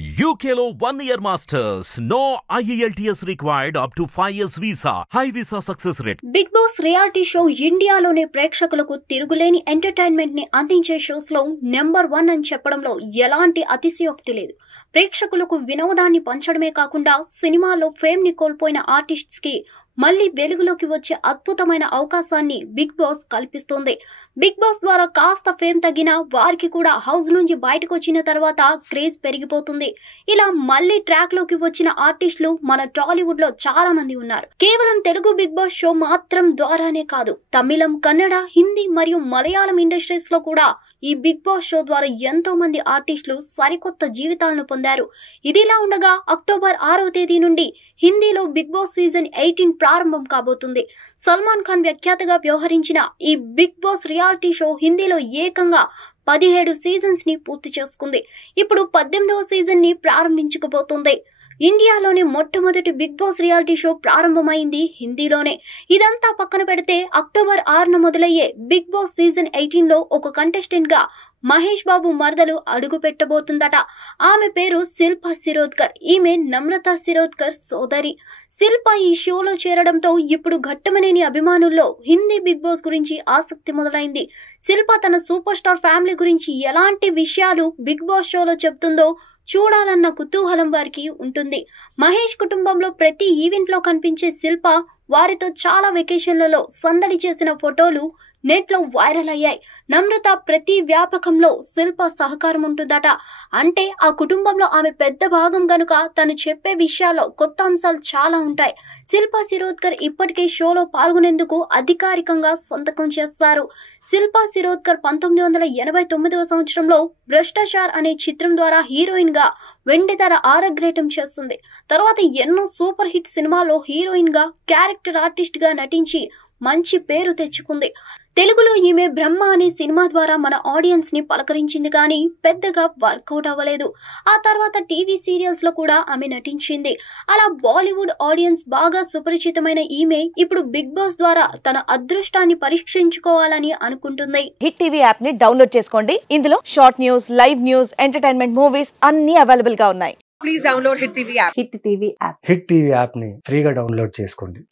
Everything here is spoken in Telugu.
UKలో 1 year masters. No IELTS required up to 5 years visa. High visa success rate. Bigg Boss reality show ఇండియాలోని ప్రేక్షకులకు తిరుగులేని ఎంటర్టైన్మెంట్ ని అందించే షోస్ లో నెంబర్ 1 అని చెప్పడంలో ఎలాంటి అతిశయోక్తి లేదు. ప్రేక్షకులకు వినోదాన్ని పంచడమే కాకుండా సినిమాలో ఫేమ్ ని కోల్పోయిన ఆర్టిస్ట్స్ కి మళ్లీ వెలుగులోకి వచ్చే అద్భుతమైన అవకాశాన్ని బిగ్ బాస్ కల్పిస్తోంది. బిగ్ బాస్ ద్వారా కాస్త ఫేమ్ తగ్గిన వారికి కూడా హౌస్ నుంచి బయటకు వచ్చిన తర్వాత క్రేజ్ పెరిగిపోతుంది. ఇలా మళ్లీ ట్రాక్ లోకి వచ్చిన ఆర్టిస్టులు మన టాలీవుడ్ లో చాలా మంది ఉన్నారు. కేవలం తెలుగు బిగ్ బాస్ షో మాత్రం ద్వారానే కాదు, తమిళం, కన్నడ, హిందీ మరియు మలయాళం ఇండస్ట్రీస్ లో కూడా ఈ బిగ్ బాస్ షో ద్వారా ఎంతో మంది ఆర్టిస్టులు సరికొత్త జీవితాలను పొందారు. ఇదిలా ఉండగా అక్టోబర్ 6వ తేదీ నుండి హిందీలో బిగ్ బాస్ సీజన్ 18 ప్రారంభం కాబోతుంది. సల్మాన్ ఖాన్ వ్యాఖ్యాతగా వ్యవహరించిన ఈ బిగ్ బాస్ రియాలిటీ షో హిందీలో ఏకంగా 17 సీజన్స్ ని పూర్తి చేసుకుంది. ఇప్పుడు 18వ సీజన్ ని ప్రారంభించుకోబోతుంది. ఇండియాలోని మొట్టమొదటి బిగ్ బాస్ రియాలిటీ షో ప్రారంభమైంది హిందీలోనే. ఇదంతా పక్కన పెడితే అక్టోబర్ 6న మొదలయ్యే బిగ్ బాస్ సీజన్ 18లో ఒక కంటెస్టెంట్ గా మహేష్ బాబు మరదలు అడుగు పెట్టబోతుందట. ఆమె పేరు శిల్పా శిరోద్కర్. ఈమె నమ్రతా శిరోద్కర్ సోదరి. శిల్ప ఈ షోలో చేరడంతో ఇప్పుడు ఘట్టమనేని అభిమానుల్లో హిందీ బిగ్ బాస్ గురించి ఆసక్తి మొదలైంది. శిల్ప తన సూపర్ స్టార్ ఫ్యామిలీ గురించి ఎలాంటి విషయాలు బిగ్ బాస్ షోలో చెప్తుందో చూడాలన్న కుతూహలం వారికి ఉంటుంది. మహేష్ కుటుంబంలో ప్రతి ఈవెంట్ లో కనిపించే శిల్ప వారితో చాలా వెకేషన్లలో సందడి చేసిన ఫోటోలు నెట్ లో వైరల్ అయ్యాయి. నమ్రత ప్రతి వ్యాపకంలో శిల్ప సహకారం ఉంటుందట. అంటే ఆ కుటుంబంలో ఆమె పెద్ద భాగం గనుక తను చెప్పే విషయాల్లో కొత్త అంశాలు చాలా ఉంటాయి. శిల్పా శిరోద్కర్ ఇప్పటికే షోలో పాల్గొనేందుకు అధికారికంగా సంతకం చేస్తారు. శిల్పా శిరోద్కర్ 1989వ సంవత్సరంలో భ్రష్టాచార్ అనే చిత్రం ద్వారా హీరోయిన్ గా వెండితెర ఆరగ్రేటం చేస్తుంది. తర్వాత ఎన్నో సూపర్ హిట్ సినిమాల్లో హీరోయిన్ గా, క్యారెక్టర్ ఆర్టిస్ట్ గా నటించి మంచి పేరు తెచ్చుకుంది. తెలుగులో ఈమె బ్రహ్మ అనే సినిమా ద్వారా మన ఆడియన్స్ ని పలకరించింది, కానీ పెద్దగా వర్కౌట్ అవ్వలేదు. ఆ తర్వాత టీవీ సీరియల్స్ లో కూడా ఆమె నటించింది. అలా బాలీవుడ్ ఆడియన్స్ బాగా సుపరిచితమైన ఈమె ఇప్పుడు బిగ్ బాస్ ద్వారా తన అదృష్టాన్ని పరీక్షించుకోవాలని అనుకుంటుంది. హిట్ టీవీ యాప్ ని డౌన్లోడ్ చేసుకోండి. ఇందులో short news, live news, entertainment movies అన్ని అవైలబుల్ గా ఉన్నాయి. Please download hit TV app. Hit TV app hit TV app ని ఫ్రీగా డౌన్లోడ్ చేసుకోండి.